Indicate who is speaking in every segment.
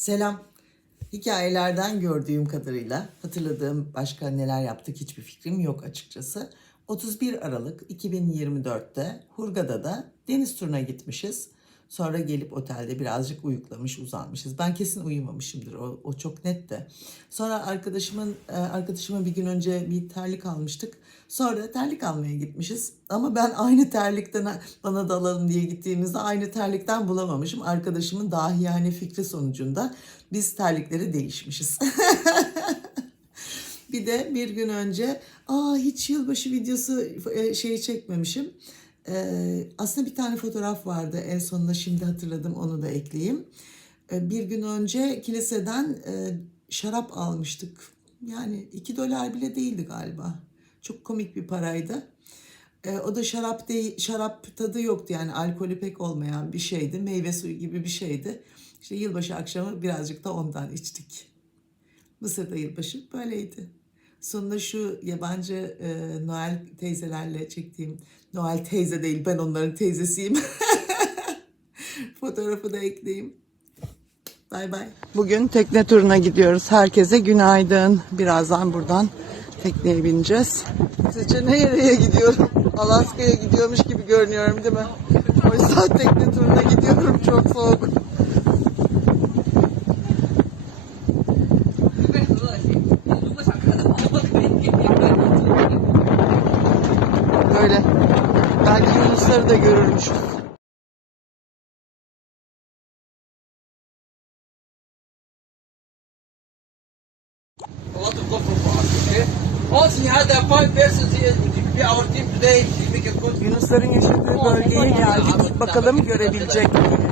Speaker 1: Selam. Hikayelerden gördüğüm kadarıyla hatırladığım başka neler yaptık hiçbir fikrim yok açıkçası. 31 Aralık 2024'te Hurgada'da deniz turuna gitmişiz. Sonra gelip otelde birazcık uyuklamış, uzanmışız. Ben kesin uyumamışımdır. O, o çok net de. Sonra arkadaşımın e, arkadaşıma bir gün önce bir terlik almıştık. Sonra terlik almaya gitmişiz. Ama ben aynı terlikten bana da alalım diye gittiğimizde aynı terlikten bulamamışım. Arkadaşımın dahiyane fikri sonucunda biz terlikleri değişmişiz. Bir de bir gün önce aa hiç yılbaşı videosu e, şeyi çekmemişim. Ee, aslında bir tane fotoğraf vardı en sonunda şimdi hatırladım onu da ekleyeyim. Ee, bir gün önce kiliseden e, şarap almıştık. Yani 2 dolar bile değildi galiba. Çok komik bir paraydı. Ee, o da şarap değil, şarap tadı yoktu yani alkolü pek olmayan bir şeydi. Meyve suyu gibi bir şeydi. İşte yılbaşı akşamı birazcık da ondan içtik. Mısır'da yılbaşı böyleydi. Sonunda şu yabancı e, Noel teyzelerle çektiğim, Noel teyze değil ben onların teyzesiyim. Fotoğrafı da ekleyeyim. Bay bay. Bugün tekne turuna gidiyoruz. Herkese günaydın. Birazdan buradan tekneye bineceğiz. Sizce nereye gidiyorum? Alaska'ya gidiyormuş gibi görünüyorum değil mi? Oysa tekne turuna gidiyorum. Çok soğuk.
Speaker 2: Good.
Speaker 1: Yunusların yaşadığı bölgeye geldik. Bakalım görebilecek miyiz?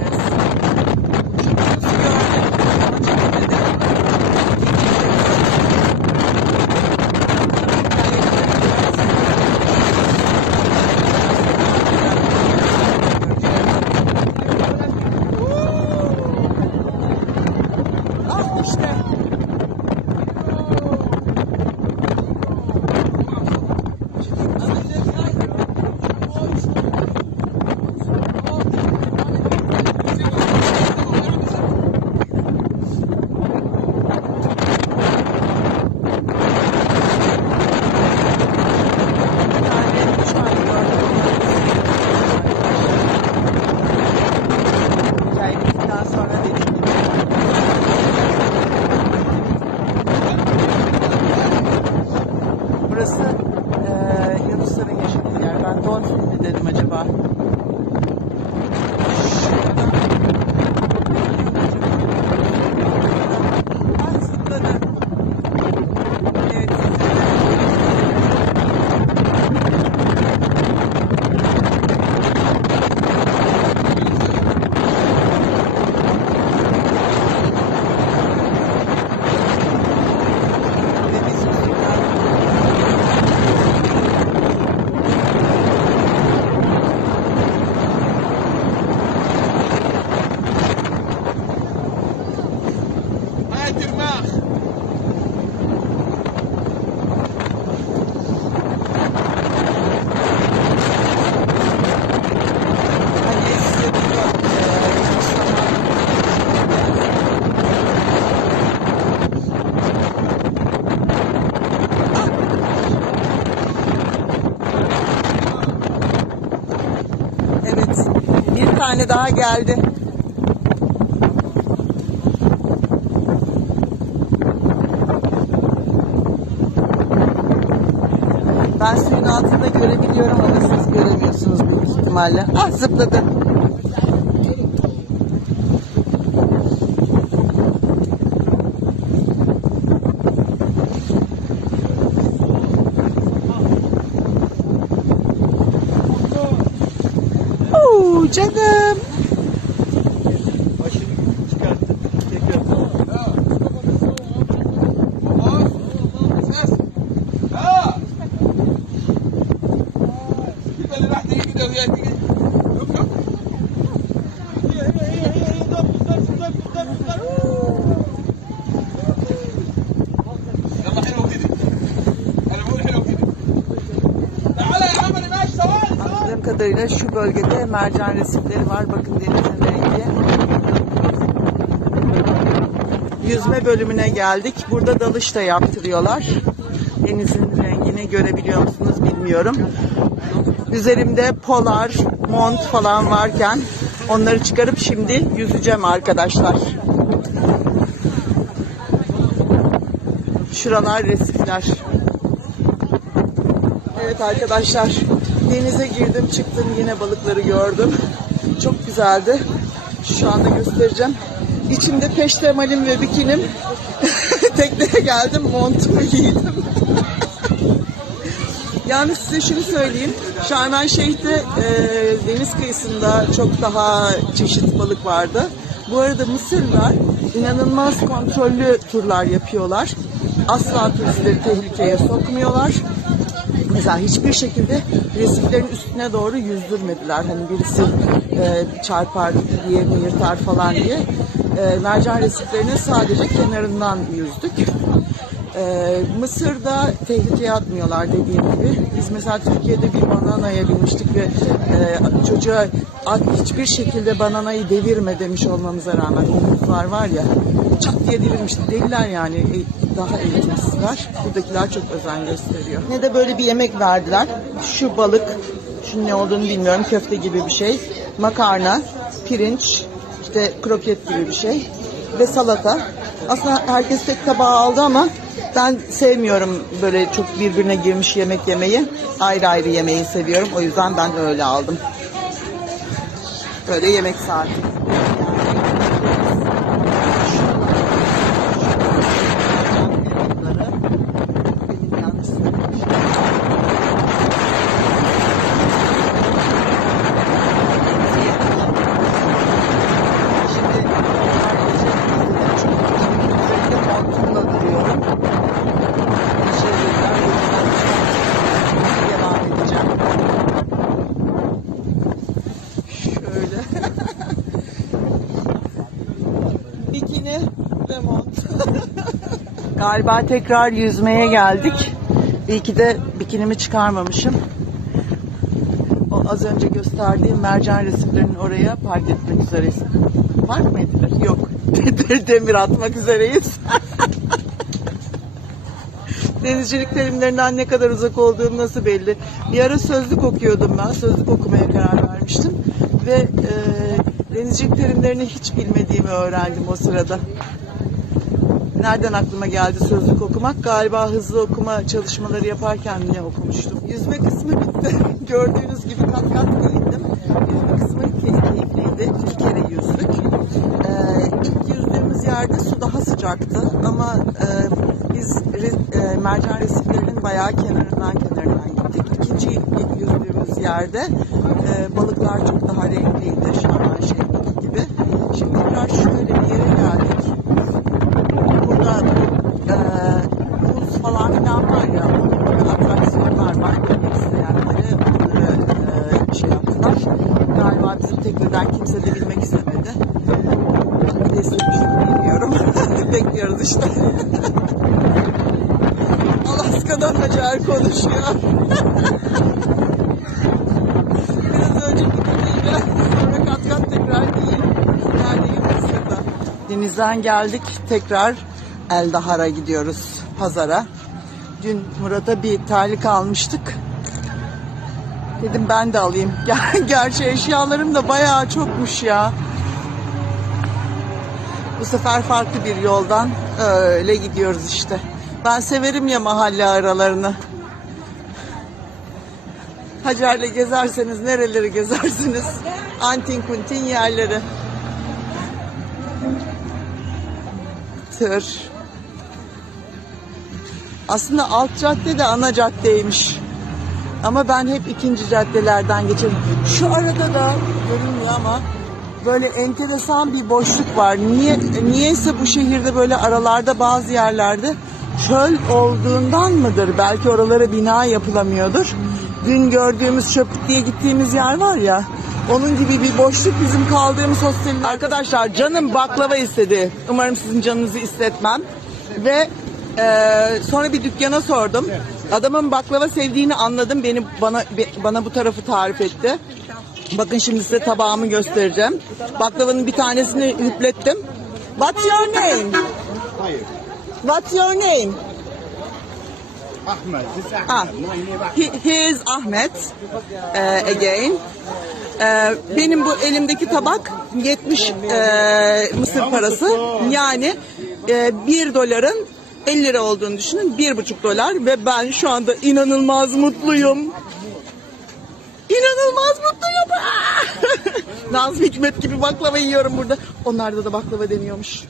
Speaker 1: Daha geldi. Ben suyun altında görebiliyorum ama siz göremiyorsunuz büyük ihtimalle. Ah zıpladı. Canım. Kadarıyla şu bölgede mercan resifleri var. Bakın denizin rengi. yüzme bölümüne geldik. Burada dalış da yaptırıyorlar. Denizin rengini görebiliyor musunuz bilmiyorum. Üzerimde polar, mont falan varken onları çıkarıp şimdi yüzeceğim arkadaşlar. Şuralar resifler. Evet arkadaşlar denize girdim çıktım yine balıkları gördüm. Çok güzeldi. Şu anda göstereceğim. İçimde peştemalim ve bikinim. Tekneye geldim montumu giydim. Yalnız size şunu söyleyeyim. Şarmen Şeyh'te e, deniz kıyısında çok daha çeşit balık vardı. Bu arada Mısırlılar inanılmaz kontrollü turlar yapıyorlar. Asla turistleri tehlikeye sokmuyorlar. Mesela hiçbir şekilde resiflerin üstüne doğru yüzdürmediler. Hani birisi e, çarpar, diğerini yırtar falan diye. E, mercan resiflerinin sadece kenarından yüzdük. Ee, Mısır'da tehlikeye atmıyorlar dediğim gibi. Biz mesela Türkiye'de bir bananaya binmiştik ve e, çocuğa at hiçbir şekilde bananayı devirme demiş olmamıza rağmen omuzlar var ya çat diye devirmişti. Deliler yani e, daha eğitimsizler. Buradakiler çok özen gösteriyor. Ne de böyle bir yemek verdiler. Şu balık, şu ne olduğunu bilmiyorum. Köfte gibi bir şey. Makarna, pirinç, işte kroket gibi bir şey ve salata. Aslında herkes tek tabağı aldı ama ben sevmiyorum böyle çok birbirine girmiş yemek yemeyi. Ayrı ayrı yemeyi seviyorum. O yüzden ben öyle aldım. Böyle yemek saati. Devam edeceğim. Şöyle. Bikini ve mont. Galiba tekrar yüzmeye geldik. İyi ki de bikinimi çıkarmamışım. O az önce gösterdiğim mercan resimlerinin oraya park etmek üzereyiz. Park mı edilir? Yok. Demir atmak üzereyiz. Denizcilik terimlerinden ne kadar uzak olduğum nasıl belli. Bir ara sözlük okuyordum ben. Sözlük okumaya karar vermiştim. Ve e, denizcilik terimlerini hiç bilmediğimi öğrendim o sırada. Nereden aklıma geldi sözlük okumak? Galiba hızlı okuma çalışmaları yaparken ne okumuştum. Yüzme kısmı bitti. Gördüğünüz gibi kat kat giyindim. Yüzme kısmı key- keyifliydi. İki kere yüzdük. Ee, ilk yüzdüğümüz yerde su daha sıcaktı ama e, biz e, mercan resiflerinin bayağı kenarından kenarından gittik. İkinci yüzdüğümüz yerde e, balıklar çok daha renkliydi. Şarman Şeyh'teki gibi. Şimdi tekrar şöyle bir yere geldik burada e, buz falan filan var ya burada atraksiyonlar var gitmek isteyenlere bunları e, şey yaptılar tekneden kimse de bilmek istemedi. Destekçiyim bilmiyorum bekliyoruz işte. Alaska'dan Hacer konuşuyor. Biraz önce bikiniyle sonra kat kat tekrar Mısır'da Denizden geldik. Tekrar Eldahar'a gidiyoruz pazara. Dün Murat'a bir terlik almıştık. Dedim ben de alayım. Ger- Gerçi eşyalarım da bayağı çokmuş ya. Bu sefer farklı bir yoldan öyle gidiyoruz işte. Ben severim ya mahalle aralarını. Hacer'le gezerseniz nereleri gezersiniz? Antin kuntin yerleri. Tır. Aslında alt cadde de ana caddeymiş. Ama ben hep ikinci caddelerden geçerim. Şu arada da görünmüyor ama böyle enteresan bir boşluk var. Niye niyeyse bu şehirde böyle aralarda bazı yerlerde çöl olduğundan mıdır? Belki oralara bina yapılamıyordur. Dün gördüğümüz çöplük diye gittiğimiz yer var ya. Onun gibi bir boşluk bizim kaldığımız hostelin. Arkadaşlar canım baklava istedi. Umarım sizin canınızı istetmem. Ve ee, sonra bir dükkana sordum. Adamın baklava sevdiğini anladım. Beni bana bana bu tarafı tarif etti. Bakın şimdi size tabağımı göstereceğim. Baklavanın bir tanesini hüplettim. What's your name?
Speaker 3: Hayır.
Speaker 1: What's your name?
Speaker 3: Ahmet.
Speaker 1: Ah. He, he is Ahmet. Uh, again. Uh, benim bu elimdeki tabak 70 e, uh, mısır parası yani uh, e, 1 doların 50 lira olduğunu düşünün. 1,5 dolar ve ben şu anda inanılmaz mutluyum. İnanılmaz mutluyum. Nazım Hikmet gibi baklava yiyorum burada. Onlarda da baklava deniyormuş.